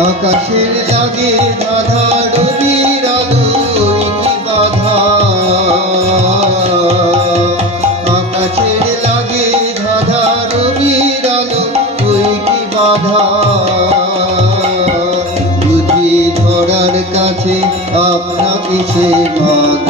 আকাশের লাগে রবির আলো কি বাধা? আকাশের লাগে ধাঁধা ওই কি বাধা? বুঝি ধরার কাছে আপনাকে সে মাগলো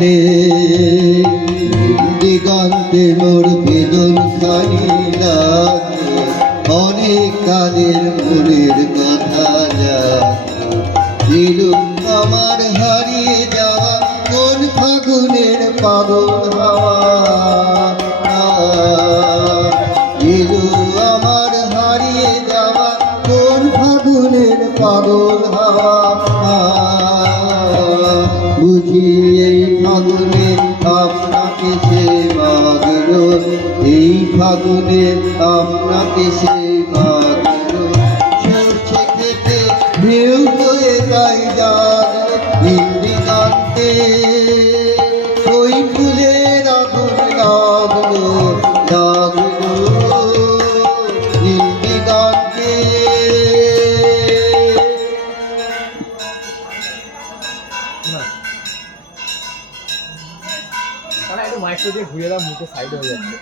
দিগন্তে দিগন্তে মোর বেদন খানি লাগল অনেক কালের মনের কথা দিলুম আমার হারিয়ে যাওয়া কোন ফাগুনের পাগল হাওয়া। দিলু আমার হারিয়ে যাওয়া কোন ফাগুনের পাগল হাওয়া। বুঝি এই ফাগুনে আপনাকে সে মাগলো এই ফাগুনে আপনাকে সে মাগলো সরষে খেতে ঢেউ হয়ে তাই জাগলো হিন্দি গানতে ওই ফুলের আগুন লাগল লাগল। হিন্দি গানতে তারা একটু মাইকটা দিয়ে ঘুরিয়ে দাও মুখে সাইড হয়ে যাচ্ছে।